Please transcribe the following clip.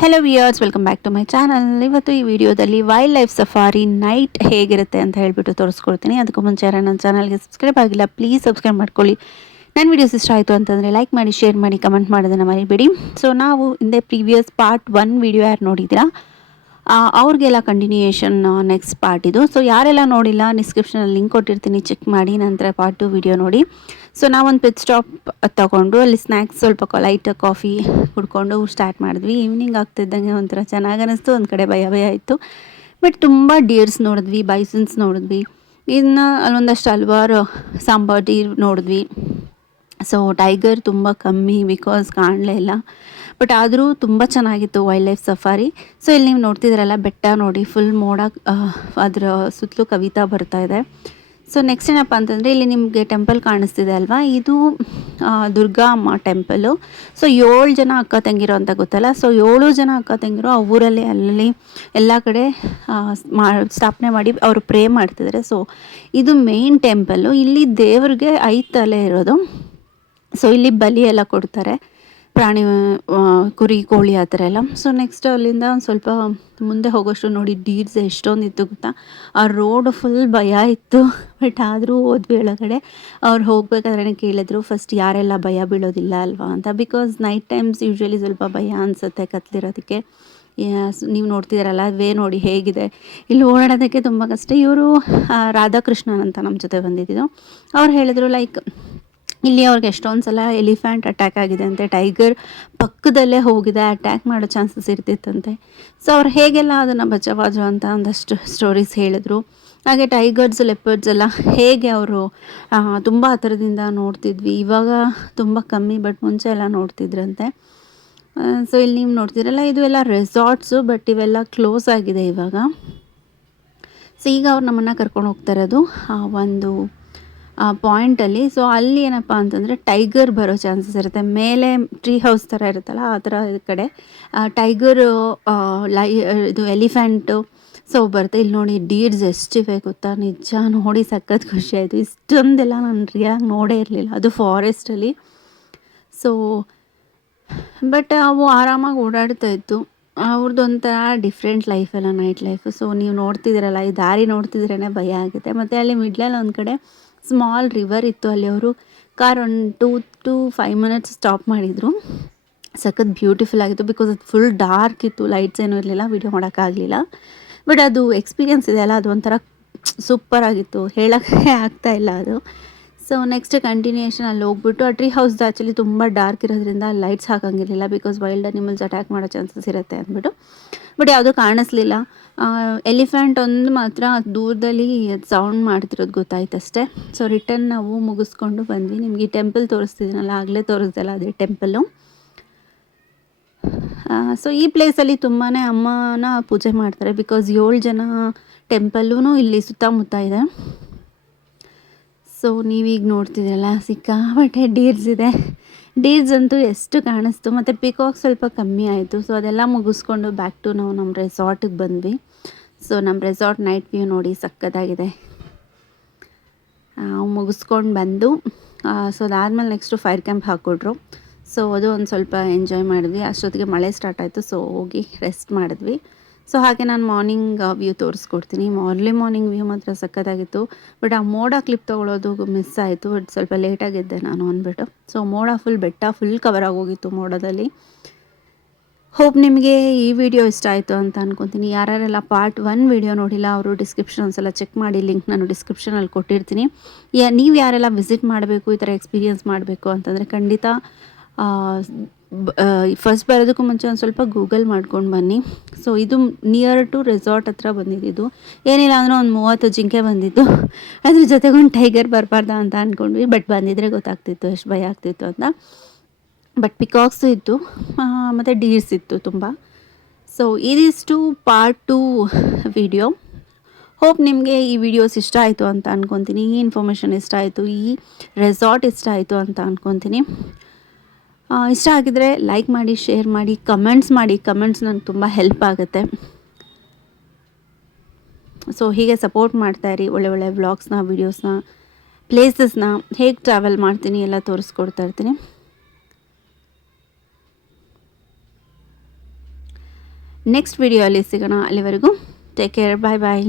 Hello viewers, welcome back to my channel. ಇವತ್ತು ಈ ವಿಡಿಯೋದಲ್ಲಿ ವೈಲ್ಡ್ ಲೈಫ್ ಸಫಾರಿ ನೈಟ್ ಹೇಗಿರುತ್ತೆ ಅಂತ ಹೇಳಿಬಿಟ್ಟು ತೋರಿಸ್ಕೊಡ್ತೀನಿ. ಅದಕ್ಕೂ ಮುಂಚೆ ನನ್ನ ಚಾನಲ್ಗೆ ಸಬ್ಸ್ಕ್ರೈಬ್ ಆಗಿಲ್ಲ, ಪ್ಲೀಸ್ ಸಬ್ಸ್ಕ್ರೈಬ್ ಮಾಡ್ಕೊಳ್ಳಿ. ನನ್ನ ವೀಡಿಯೋಸ್ ಇಷ್ಟ ಆಯಿತು ಅಂತಂದರೆ ಲೈಕ್ ಮಾಡಿ, ಶೇರ್ ಮಾಡಿ, ಕಮೆಂಟ್ ಮಾಡೋದನ್ನು ಮರಿಬೇಡಿ. ಸೊ ನಾವು ಹಿಂದೆ ಪ್ರೀವಿಯಸ್ ಪಾರ್ಟ್ 1 ವಿಡಿಯೋ ಯಾರು ನೋಡಿದ್ದೀರಾ ಅವ್ರಿಗೆಲ್ಲ ಕಂಟಿನ್ಯೂಯೇಷನ್ ನೆಕ್ಸ್ಟ್ ಪಾರ್ಟ್ ಇದು. ಸೊ ಯಾರೆಲ್ಲ ನೋಡಿಲ್ಲ, ಡಿಸ್ಕ್ರಿಪ್ಷನಲ್ಲಿ ಲಿಂಕ್ ಕೊಟ್ಟಿರ್ತೀನಿ, ಚೆಕ್ ಮಾಡಿ. ನಂತರ ಪಾರ್ಟ್ 2 ವಿಡಿಯೋ ನೋಡಿ. ಸೊ ನಾವೊಂದು ಪಿಟ್ ಸ್ಟಾಪ್ ತೊಗೊಂಡು ಅಲ್ಲಿ ಸ್ನ್ಯಾಕ್ಸ್ ಸ್ವಲ್ಪ ಲೈಟ್ ಕಾಫಿ ಕುಡ್ಕೊಂಡು ಸ್ಟಾರ್ಟ್ ಮಾಡಿದ್ವಿ. ಈವ್ನಿಂಗ್ ಆಗ್ತಿದ್ದಂಗೆ ಒಂಥರ ಚೆನ್ನಾಗಿ ಅನ್ನಿಸ್ತು, ಒಂದು ಕಡೆ ಭಯ ಭಯ ಆಯಿತು. ಬಟ್ ತುಂಬ ಡಿಯರ್ಸ್ ನೋಡಿದ್ವಿ, ಬೈಸನ್ಸ್ ನೋಡಿದ್ವಿ, ಇನ್ನು ಅಲ್ಲೊಂದಷ್ಟು ಹಲ್ವಾರು ಸಾಂಬಾರ್ ಡೀರ್ ನೋಡಿದ್ವಿ. ಸೊ ಟೈಗರ್ ತುಂಬ ಕಮ್ಮಿ, ಬಿಕಾಸ್ ಕಾಣಲೇ ಇಲ್ಲ. ಬಟ್ ಆದರೂ ತುಂಬ ಚೆನ್ನಾಗಿತ್ತು ವೈಲ್ಡ್ ಲೈಫ್ ಸಫಾರಿ. ಸೊ ಇಲ್ಲಿ ನೀವು ನೋಡ್ತಿದ್ದೀರಲ್ಲ, ಬೆಟ್ಟ ನೋಡಿ, ಫುಲ್ ಮೋಡ ಅದರ ಸುತ್ತಲೂ ಕವಿತಾ ಬರ್ತಾ ಇದೆ. ಸೊ ನೆಕ್ಸ್ಟ್ ಏನಪ್ಪ ಅಂತಂದರೆ, ಇಲ್ಲಿ ನಿಮಗೆ ಟೆಂಪಲ್ ಕಾಣಿಸ್ತಿದೆ ಅಲ್ವಾ, ಇದು ದುರ್ಗಾ ಅಮ್ಮ ಟೆಂಪಲು. ಸೊ 7 ಜನ ಅಕ್ಕ ತಂಗಿರೋ ಅಂತ ಗೊತ್ತಲ್ಲ. ಸೊ 7 ಜನ ಅಕ್ಕ ತಂಗಿರೋ ಆ ಊರಲ್ಲಿ ಅಲ್ಲಿ ಎಲ್ಲ ಕಡೆ ಸ್ಥಾಪನೆ ಮಾಡಿ ಅವರು ಪ್ರೇ ಮಾಡ್ತಿದ್ದಾರೆ. ಸೊ ಇದು ಮೇನ್ ಟೆಂಪಲ್ಲು. ಇಲ್ಲಿ ದೇವ್ರಿಗೆ 5 ತಲೆ ಇರೋದು. ಸೊ ಇಲ್ಲಿ ಬಲಿ ಎಲ್ಲ ಕೊಡ್ತಾರೆ, ಪ್ರಾಣಿ, ಕುರಿ, ಕೋಳಿ ಆ ಥರ ಎಲ್ಲ. ಸೊ ನೆಕ್ಸ್ಟ್ ಅಲ್ಲಿಂದ ಒಂದು ಸ್ವಲ್ಪ ಮುಂದೆ ಹೋಗೋಷ್ಟು ನೋಡಿ, ಡೀರ್ಸ್ ಎಷ್ಟೊಂದಿತ್ತು ಗೊತ್ತಾ. ಆ ರೋಡ್ ಫುಲ್ ಭಯ ಇತ್ತು, ಬಟ್ ಆದರೂ ಹೋದ್ವಿ ಒಳಗಡೆ. ಅವ್ರು ಹೋಗ್ಬೇಕಾದ್ರೆ ಕೇಳಿದ್ರು ಫಸ್ಟ್ ಯಾರೆಲ್ಲ ಭಯ ಬೀಳೋದಿಲ್ಲ ಅಲ್ವಾ ಅಂತ. ಬಿಕಾಸ್ ನೈಟ್ ಟೈಮ್ಸ್ ಯೂಶ್ವಲಿ ಸ್ವಲ್ಪ ಭಯ ಅನಿಸುತ್ತೆ ಕತ್ಲಿರೋದಕ್ಕೆ. ನೀವು ನೋಡ್ತಿದ್ದೀರಲ್ಲ, ವೇ ನೋಡಿ ಹೇಗಿದೆ, ಇಲ್ಲಿ ಓಡಾಡೋದಕ್ಕೆ ತುಂಬ ಕಷ್ಟ. ಇವರು ರಾಧಾಕೃಷ್ಣನ್ ಅಂತ ನಮ್ಮ ಜೊತೆ ಬಂದಿದ್ದು. ಅವ್ರು ಹೇಳಿದ್ರು ಲೈಕ್ ಇಲ್ಲಿ ಅವ್ರಿಗೆ ಎಷ್ಟೊಂದು ಸಲ ಎಲಿಫೆಂಟ್ ಅಟ್ಯಾಕ್ ಆಗಿದೆ ಅಂತೆ, ಟೈಗರ್ ಪಕ್ಕದಲ್ಲೇ ಹೋಗಿದೆ, ಅಟ್ಯಾಕ್ ಮಾಡೋ ಚಾನ್ಸಸ್ ಇರ್ತಿತ್ತಂತೆ. ಸೊ ಅವ್ರು ಹೇಗೆಲ್ಲ ಅದನ್ನು ಬಚಾವಾಜು ಅಂತ ಒಂದಷ್ಟು ಸ್ಟೋರೀಸ್ ಹೇಳಿದ್ರು. ಹಾಗೆ ಟೈಗರ್ಸ್, ಲೆಪರ್ಡ್ಸ್ ಎಲ್ಲ ಹೇಗೆ ಅವರು ತುಂಬ ಹತ್ತಿರದಿಂದ ನೋಡ್ತಿದ್ವಿ, ಇವಾಗ ತುಂಬ ಕಮ್ಮಿ, ಬಟ್ ಮುಂಚೆ ಎಲ್ಲ ನೋಡ್ತಿದ್ರಂತೆ. ಸೊ ಇಲ್ಲಿ ನೀವು ನೋಡ್ತಿದ್ರಲ್ಲ, ಇದು ಎಲ್ಲ ರೆಸಾರ್ಟ್ಸು, ಬಟ್ ಇವೆಲ್ಲ ಕ್ಲೋಸ್ ಆಗಿದೆ ಇವಾಗ. ಸೊ ಈಗ ಅವ್ರು ನಮ್ಮನ್ನು ಕರ್ಕೊಂಡು ಹೋಗ್ತಾ ಇರೋದು ಒಂದು ಪಾಯಿಂಟಲ್ಲಿ. ಸೊ ಅಲ್ಲಿ ಏನಪ್ಪ ಅಂತಂದರೆ ಟೈಗರ್ ಬರೋ ಚಾನ್ಸಸ್ ಇರುತ್ತೆ. ಮೇಲೆ ಟ್ರೀ ಹೌಸ್ ಥರ ಇರುತ್ತಲ್ಲ, ಆ ಥರ ಕಡೆ ಟೈಗರು, ಇದು ಎಲಿಫೆಂಟು ಸೊ ಬರುತ್ತೆ. ಇಲ್ಲಿ ನೋಡಿ ಡೀರ್ಸ್ ಎಷ್ಟಿವೆ ಗೊತ್ತಾ, ನಿಜ ನೋಡಿ ಸಖತ್ ಖುಷಿ ಆಯಿತು. ಇಷ್ಟೊಂದೆಲ್ಲ ನಾನು ರಿಯಾಗಿ ನೋಡೇ ಇರಲಿಲ್ಲ, ಅದು ಫಾರೆಸ್ಟಲ್ಲಿ. ಸೊ ಬಟ್ ಅವು ಆರಾಮಾಗಿ ಓಡಾಡ್ತಾ ಇತ್ತು. ಅವ್ರದ್ದು ಒಂಥರ ಡಿಫ್ರೆಂಟ್ ಲೈಫೆಲ್ಲ, ನೈಟ್ ಲೈಫು. ಸೊ ನೀವು ನೋಡ್ತಿದ್ದೀರಲ್ಲ, ಈ ದಾರಿ ನೋಡ್ತಿದ್ರೇ ಭಯ ಆಗುತ್ತೆ. ಮತ್ತು ಅಲ್ಲಿ ಮಿಡ್ಲಲ್ಲಿ ಒಂದು ಕಡೆ ಸ್ಮಾಲ್ ರಿವರ್ ಇತ್ತು, ಅಲ್ಲಿ ಅವರು ಕಾರ್ ಒಂದು 2 to 5 ಮಿನಿಟ್ಸ್ ಸ್ಟಾಪ್ ಮಾಡಿದರು. ಸಖತ್ ಬ್ಯೂಟಿಫುಲ್ ಆಗಿತ್ತು, ಬಿಕಾಸ್ ಅದು ಫುಲ್ ಡಾರ್ಕ್ ಇತ್ತು, ಲೈಟ್ಸ್ ಏನೂ ಇರಲಿಲ್ಲ, ವೀಡಿಯೋ ಮಾಡೋಕ್ಕಾಗಲಿಲ್ಲ. ಬಟ್ ಅದು ಎಕ್ಸ್ಪೀರಿಯೆನ್ಸ್ ಇದೆ ಅಲ್ಲ, ಅದು ಒಂಥರ ಸೂಪರಾಗಿತ್ತು, ಹೇಳೋಕ್ಕೆ ಆಗ್ತಾಯಿಲ್ಲ ಅದು. ಸೊ ನೆಕ್ಸ್ಟ್ ಕಂಟಿನ್ಯೂಯೇಷನ್ ಅಲ್ಲಿ ಹೋಗ್ಬಿಟ್ಟು ಆ ಟ್ರೀ ಹೌಸ್ದು ಆ್ಯಕ್ಚುಲಿ ತುಂಬ ಡಾರ್ಕ್ ಇರೋದ್ರಿಂದ ಲೈಟ್ಸ್ ಹಾಕೋಂಗಿರಲಿಲ್ಲ, ಬಿಕಾಸ್ ವೈಲ್ಡ್ ಅನಿಮಲ್ಸ್ ಅಟ್ಯಾಕ್ ಮಾಡೋ ಚಾನ್ಸಸ್ ಇರುತ್ತೆ ಅಂದ್ಬಿಟ್ಟು. ಬಟ್ ಯಾವುದೂ ಕಾಣಿಸ್ಲಿಲ್ಲ. ಎಲಿಫೆಂಟ್ ಒಂದು ಮಾತ್ರ ದೂರದಲ್ಲಿ ಸೌಂಡ್ ಮಾಡ್ತಿರೋದು ಗೊತ್ತಾಯ್ತು ಅಷ್ಟೇ. ಸೊ ರಿಟರ್ನ್ ನಾವು ಮುಗಿಸ್ಕೊಂಡು ಬಂದ್ವಿ. ನಿಮಗೆ ಈ ಟೆಂಪಲ್ ತೋರಿಸ್ತಿದ್ದೀನಲ್ಲ, ಆಗಲೇ ತೋರಿಸ್ದಲ್ಲ, ಅದೇ ಟೆಂಪಲ್ಲು. ಸೊ ಈ ಪ್ಲೇಸಲ್ಲಿ ತುಂಬಾ ಅಮ್ಮನ ಪೂಜೆ ಮಾಡ್ತಾರೆ, ಬಿಕಾಸ್ 7 ಜನ ಟೆಂಪಲ್ಲೂ ಇಲ್ಲಿ ಸುತ್ತಮುತ್ತ ಇದೆ. ಸೊ ನೀವೀಗ ನೋಡ್ತಿದ್ದೀರಲ್ಲ, ಸಿಕ್ಕಾಪಟ್ಟೆ ಡೀರ್ಸ್ ಇದೆ. ಡೀರ್ಸ್ ಅಂತೂ ಎಷ್ಟು ಕಾಣಿಸ್ತು, ಮತ್ತು ಪಿಕಾಕ್ ಸ್ವಲ್ಪ ಕಮ್ಮಿ ಆಯಿತು. ಸೊ ಅದೆಲ್ಲ ಮುಗಿಸ್ಕೊಂಡು ಬ್ಯಾಕ್ ಟು ನಾವು ನಮ್ಮ ರೆಸಾರ್ಟಿಗೆ ಬಂದ್ವಿ. ಸೊ ನಮ್ಮ ರೆಸಾರ್ಟ್ ನೈಟ್ ವ್ಯೂ ನೋಡಿ ಸಕ್ಕತ್ತಾಗಿದೆ. ಮುಗಿಸ್ಕೊಂಡು ಬಂದು ಸೊ ಅದಾದಮೇಲೆ ನೆಕ್ಸ್ಟು ಫೈರ್ ಕ್ಯಾಂಪ್ ಹಾಕ್ಕೊಟ್ರು. ಸೊ ಅದು ಒಂದು ಸ್ವಲ್ಪ ಎಂಜಾಯ್ ಮಾಡಿದ್ವಿ. ಅಷ್ಟೊತ್ತಿಗೆ ಮಳೆ ಸ್ಟಾರ್ಟ್ ಆಯಿತು, ಸೊ ಹೋಗಿ ರೆಸ್ಟ್ ಮಾಡಿದ್ವಿ. ಸೊ ಹಾಗೆ ನಾನು ಮಾರ್ನಿಂಗ್ ವ್ಯೂ ತೋರಿಸ್ಕೊಡ್ತೀನಿ. ಮಾರ್ನಿಂಗ್ ವ್ಯೂ ಮಾತ್ರ ಸಕ್ಕತ್ತಾಗಿತ್ತು. ಬಟ್ ಆ ಮೋಡ ಕ್ಲಿಪ್ ತೊಗೊಳೋದು ಮಿಸ್ ಆಯಿತು, ಬಟ್ ಸ್ವಲ್ಪ ಲೇಟಾಗಿದ್ದೆ ನಾನು ಅಂದ್ಬಿಟ್ಟು. ಸೊ ಮೋಡ ಫುಲ್, ಬೆಟ್ಟ ಫುಲ್ ಕವರ್ ಆಗೋಗಿತ್ತು ಮೋಡದಲ್ಲಿ. ಹೋಪ್ ನಿಮಗೆ ಈ ವಿಡಿಯೋ ಇಷ್ಟ ಆಯಿತು ಅಂತ ಅಂದ್ಕೊತೀನಿ. ಯಾರ್ಯಾರೆಲ್ಲ ಪಾರ್ಟ್ 1 ವಿಡಿಯೋ ನೋಡಿಲ್ಲ ಅವರು ಡಿಸ್ಕ್ರಿಪ್ಷನ್ ಒಂದ್ಸಲ ಚೆಕ್ ಮಾಡಿ, ಲಿಂಕ್ ನಾನು ಡಿಸ್ಕ್ರಿಪ್ಷನಲ್ಲಿ ಕೊಟ್ಟಿರ್ತೀನಿ. ನೀವು ಯಾರೆಲ್ಲ ವಿಸಿಟ್ ಮಾಡಬೇಕು, ಈ ಥರ ಎಕ್ಸ್ಪೀರಿಯೆನ್ಸ್ ಮಾಡಬೇಕು ಅಂತಂದರೆ ಖಂಡಿತ ಫಸ್ಟ್ ಬರೋದಕ್ಕೂ ಮುಂಚೆ ಒಂದು ಸ್ವಲ್ಪ ಗೂಗಲ್ ಮಾಡ್ಕೊಂಡು ಬನ್ನಿ. ಸೊ ಇದು ನಿಯರ್ ಟು ರೆಸಾರ್ಟ್ ಹತ್ರ ಬಂದಿದ್ದು. ಏನಿಲ್ಲ ಅಂದರೆ ಒಂದು 30 ಜಿಂಕೆ ಬಂದಿತ್ತು, ಅದ್ರ ಜೊತೆಗೆ ಒಂದು ಟೈಗರ್ ಬರಬಾರ್ದ ಅಂತ ಅಂದ್ಕೊಂಡ್ವಿ. ಬಟ್ ಬಂದಿದ್ರೆ ಗೊತ್ತಾಗ್ತಿತ್ತು ಎಷ್ಟು ಭಯ ಆಗ್ತಿತ್ತು ಅಂತ. ಬಟ್ ಪಿಕಾಕ್ಸು ಇತ್ತು, ಮತ್ತು ಡೀರ್ಸ್ ಇತ್ತು ತುಂಬ. ಸೊ ಇದಿಷ್ಟು ಪಾರ್ಟ್ 2 ವಿಡಿಯೋ. ಹೋಪ್ ನಿಮಗೆ ಈ ವಿಡಿಯೋಸ್ ಇಷ್ಟ ಆಯಿತು ಅಂತ ಅಂದ್ಕೊತೀನಿ. ಈ ಇನ್ಫಾರ್ಮೇಷನ್ ಇಷ್ಟ ಆಯಿತು, ಈ ರೆಸಾರ್ಟ್ ಇಷ್ಟ ಆಯಿತು ಅಂತ ಅಂದ್ಕೊತೀನಿ. ಇಷ್ಟ ಆಗಿದ್ರೆ ಲೈಕ್ ಮಾಡಿ, ಶೇರ್ ಮಾಡಿ, ಕಮೆಂಟ್ಸ್ ಮಾಡಿ. ಕಮೆಂಟ್ಸ್ ನನಗೆ ತುಂಬ ಹೆಲ್ಪ್ ಆಗುತ್ತೆ. ಸೊ ಹೀಗೆ ಸಪೋರ್ಟ್ ಮಾಡ್ತಾಯಿರಿ. ಒಳ್ಳೆ ವ್ಲಾಗ್ಸ್ನ, ವೀಡಿಯೋಸ್ನ, ಪ್ಲೇಸಸ್ನ ಹೇಗೆ ಟ್ರಾವೆಲ್ ಮಾಡ್ತೀನಿ ಎಲ್ಲ ತೋರಿಸ್ಕೊಡ್ತಾ ಇರ್ತೀನಿ. ನೆಕ್ಸ್ಟ್ ವಿಡಿಯೋ ಅಲ್ಲಿ ಸಿಗೋಣ. ಅಲ್ಲಿವರೆಗೂ ಟೇಕ್ ಕೇರ್, ಬಾಯ್ ಬಾಯ್.